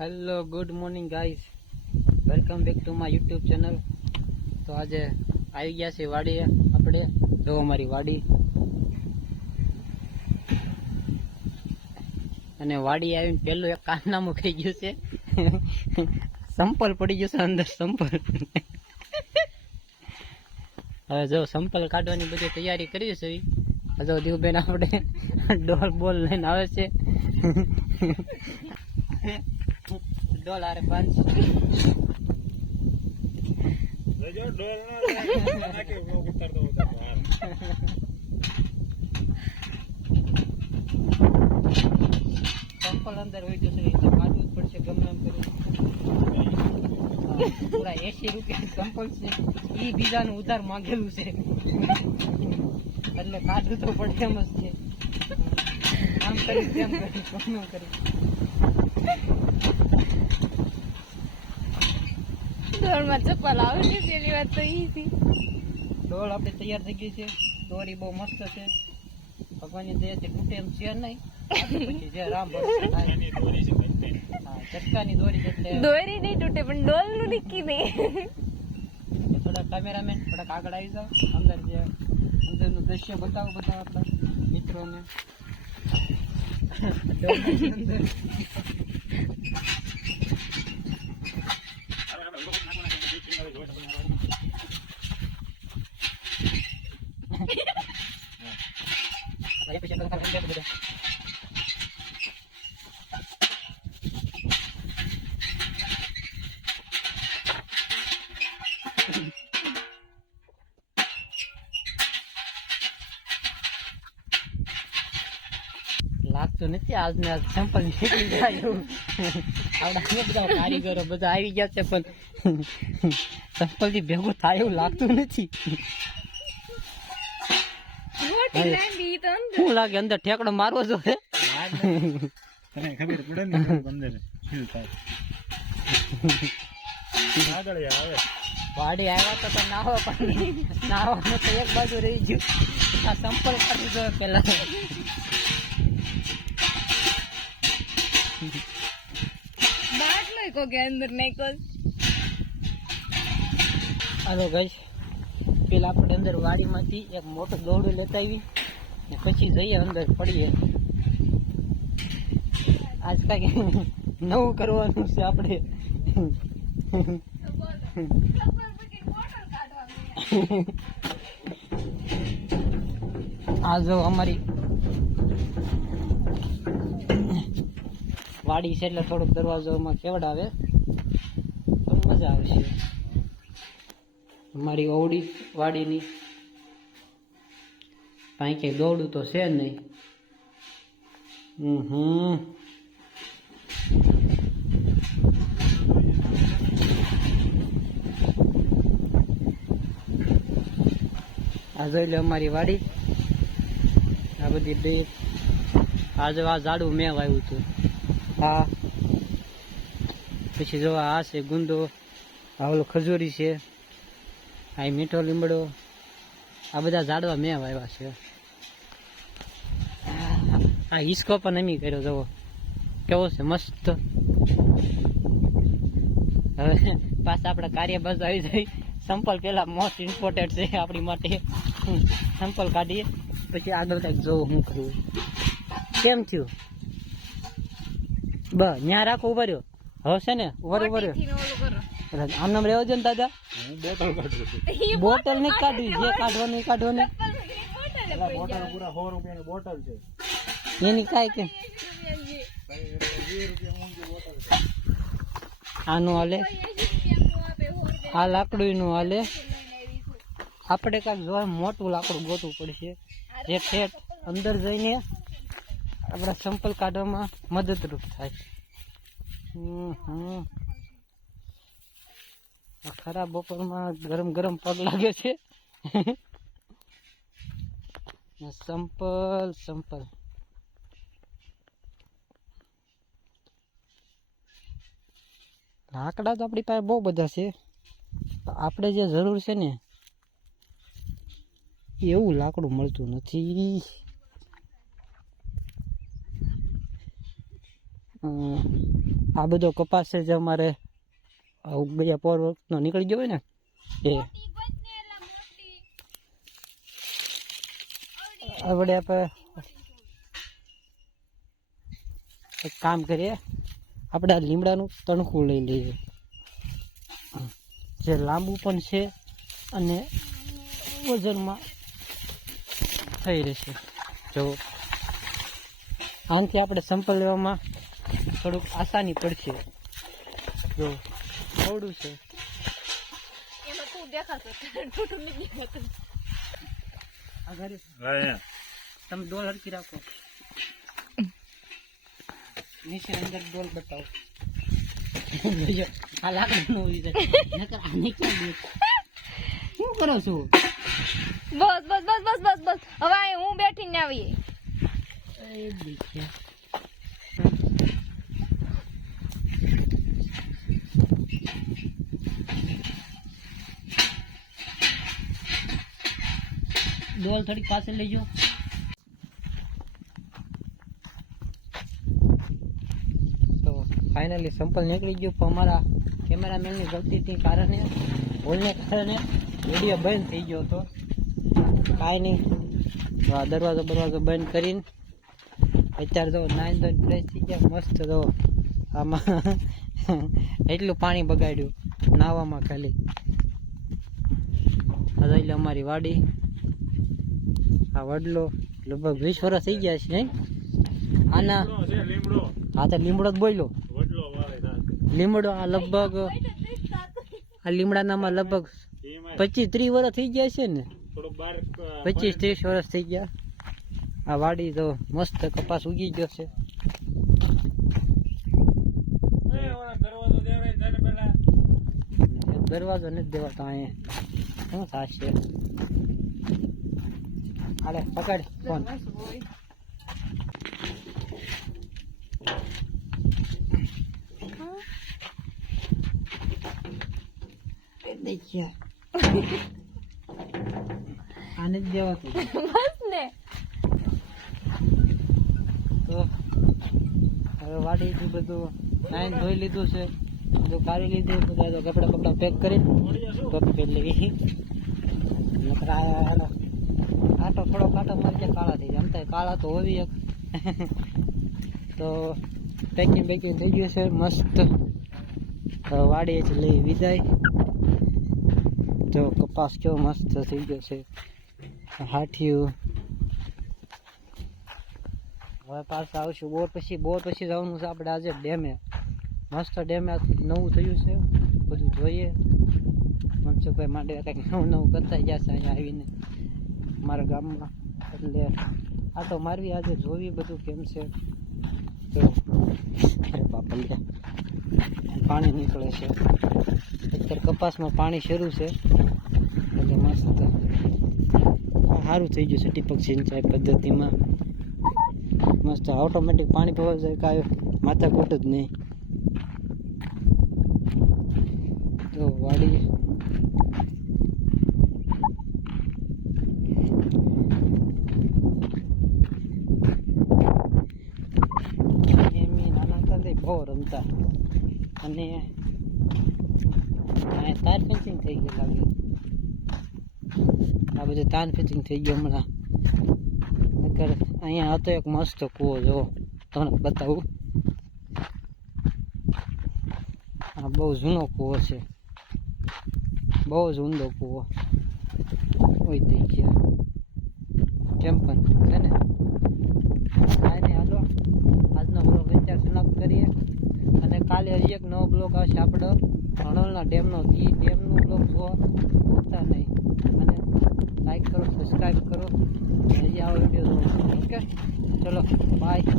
Hello good morning guys, welcome back to my YouTube channel. તો આજે આવી ગયા છે વાડીએ આપણે. જો અમારી વાડી, અને વાડી આવીને પેલું એક કારનામું થઈ ગયું છે. સંપલ પડી ગયું છે અંદર, સંપલ. હવે જો સંપલ કાઢવાની બધી તૈયારી કરી છે. જો દીવબેન આપણે ડોલ બોલ લઈને આવે છે. ડોલ આરે પાંચ સંપલ અંદર હોય જશે, તો કાઢવું જ પડશે ગમે એમ કરી. પૂરા 80 રૂપિયા સંપલ છે, એ બીજાનું ઉધાર માંગેલું છે, એટલે કાઢવું તો પડે એમ જ છે. આમ કરી તેમ કરી ગમે કરી. ડોળમાં ચપ્પલ આવે છે, પેલી વાત તો ઈ હતી. ડોલ આપણે તૈયાર થઈ ગઈ છે. દોરી બહુ મસ્ત છે, ભગવાનની દયાથી તૂટે એમ છે નહીં. પછી જે રામ ભરોસે થાય. હા, ચટકાની દોરી એટલે દોરી નહીં તૂટે, પણ ડોલ નું નીકી નહીં. થોડા કેમેરામેન થોડાક આગળ આવી જાઓ, અંદર જે અંદરનું દ્રશ્ય બતાવો બધા આપણા મિત્રોને. લાગતું નથી આજને આજ સેમ્પલ નીકળી જાય એવું. આવડા બધા કારીગરો બધા આવી ગયા છે, પણ સેમ્પલ થી ભેગું થાય એવું લાગતું નથી. મોટી લાંબી તો અંદર. શું લાગે અંદર ઠેકડો મારવો જો હે? તને ખબર પડે ને અંદર ફીલ થાય. આગળ આવે વાડી આવ્યા તો નાહવા, પણ નાહવાનું તો એક બાજુ રહી ગયું. આ સંપલ કાઢી દો પેલા. બાટલો કોકે અંદર નાખ્યો. હાલો ગાઈસ, પેલા આપણે અંદર વાડીમાંથી એક મોટો દોરડો લેતા આવી ને પછી જઈએ અંદર પડીએ. આજ કઈ નવું કરવાનું છે આપણે. આ જો અમારી વાડી છે, એટલે થોડોક દરવાજોમાં કેવડાવે તો મજા આવશે. અમારી ઓવડી વાડીની કાંઈ ક્યાંય દોડું તો છે નહીં. આ જોઈ લે અમારી વાડી. આ બધી બે આજે આ ઝાડું મેં વાવ્યું હતું. હા, પછી જો આ છે ગુંદો, આ ઓલો ખજૂરી છે, આ મીઠો લીમડો, આ બધા ઝાડવા મેં વાવ્યા છે. આ હિસકો પણ એમી કર્યો, જવો કેવો છે મસ્ત. હવે પાછા આપણે કાર્ય બાજુ આવી જાય. સંપલ પેલા મોસ્ટ ઇમ્પોર્ટન્ટ છે આપણી માટે. સંપલ કાઢીએ પછી આગળ કંઈક જોવું શું કરવું. કેમ થયું? બ ન્યા રાખો, ઉભા રહ્યો. હવે છે ને ઉભા રહ્યો. આમ નામ રહેવા દો ને દાદા. બોટલ નહીં કાઢવી, જે કાઢવાનું કાઢવાનું. બોટલ પૂરા 100 રૂપિયાની બોટલ છે. એની કાંઈ કે આનું હાલે, આ લાકડું નું હાલે. આપણે કાંઈક જોવા મોટું લાકડું ગોતવું પડશે, જે ઠેઠ અંદર જઈને આપણા સંપલ કાઢવામાં મદદરૂપ થાય. આ ખરાબ બપોરમાં ગરમ ગરમ પગ લાગે છે. સંપલ સંપલ લાકડા તો આપણી પાસે બહુ બધા છે. આપણે જે જરૂર છે ને એવું લાકડું મળતું નથી. આ બધો કપાસ છે જે અમારે ગયા પોર વખતનો નીકળી ગયો હોય ને એ હવે આપણે એક કામ કરીએ, આપણે આ લીમડાનું તણખું લઈ લઈએ જે લાંબુ પણ છે અને વજનમાં થઈ રહેશે. જો આનાથી આપણે સંપલ લેવામાં થોડુંક આસાની પડશે. જો થોડું છે તમે ડોલ હરકી રાખો, નીચે અંદર ડોલ બતાવો. આ લાકડું શું કરો છો? બસ બસ બસ બસ બસ બસ હવે અહીં હું બેઠીને આવીએ. ડોલ થોડીક પાસે લેજો. તો ફાઇનલી સંપલ નીકળી ગયું, પણ અમારા કેમેરામેનની ગલતીથી કારણે ભૂલને કારણે વિડીયો બંધ થઈ ગયો હતો. કાંઈ નહીં, દરવાજો બંધ કરીને અત્યારે તો નાઈન ધોઈને ફ્રેશ થઈ ગયા મસ્ત. તો આમાં એટલું પાણી બગાડ્યું નાવામાં ખાલી. આ એટલે અમારી વાડી, આ વડલો લગભગ 20 વર્ષ થઈ ગયા છે નહીં આના. હા તો લીમડો જ બોલ્યો, લીમડો આ લગભગ આ લીમડાનામાં લગભગ 25-30 વર્ષ થઈ ગયા છે ને, 25-30 વર્ષ થઈ ગયા. આ વાડી તો મસ્ત કપાસ ઉગી ગયો છે. દરવાજો નથી દેવાતો અહીંયા, શું થશે? હાલે પકડ ફોન. આને જ દેવાતું બસ ને. તો હવે વાડીથી બધું નાઈન ધોઈ લીધું છે, બધું કાઢી લીધું. બધા તો કપડાં પેક કરી ટોપી પહેરી લેવી. આટો થોડો કાંટો મારી જાય કાળા થઈ જાય, આમ થાય કાળા તો હોવી એક. તો પેકિંગ થઈ ગયું છે મસ્ત. વાડીએ જ લઈ વિદાય. તો કપાસ કેવો મસ્ત થઈ ગયો છે, હાથિયું. હવે પાછા આવશું બોર પછી જવાનું છે આપણે આજે ડેમે. મસ્ત ડેમે નવું થયું છે, બધું જોઈએ. મનસુખભાઈ માંડે કંઈક નવું કરતા ગયા છે અહીંયા આવીને મારા ગામમાં. એટલે આ તો મારવી આજે જોવી બધું કેમ છે. તો અરે બાપા પાણી નીકળે છે અત્યારે કપાસમાં, પાણી શરૂ છે એટલે મસ્ત સારું થઈ ગયું છે. ટીપક સિંચાઈ પદ્ધતિમાં મસ્ત ઓટોમેટિક પાણી પવાઈ જાય, કાંઈ માથાકૂટ જ નહીં. તો વાડી બહુ રમતા. અને તાર ફેન્સિંગ થઈ ગયું લાગે, આ બધું તાર ફેન્સિંગ થઈ ગયું હમણાં. અહીંયા હતો એક મસ્ત કૂવો, જો તમને બતાવું. આ બહુ જૂનો કૂવો છે, બહુ જ ઊંડો કૂવો. ઓય થઈ ગયા કેમ પણ છે ને. કાંઈ નહીં, હાલો આજનો બ્લોગ વિચાર સમાપ્ત કરીએ. અને કાલે હજી એક નવો બ્લોગ આવશે આપણો અણોલના ડેમનો. એ ડેમનો બ્લોગ જોવા ભૂલતા નહીં. અને લાઈક કરો, સબસ્ક્રાઈબ કરો, હજી આવો વિડીયો જોવો. ઓકે, ચલો બાય.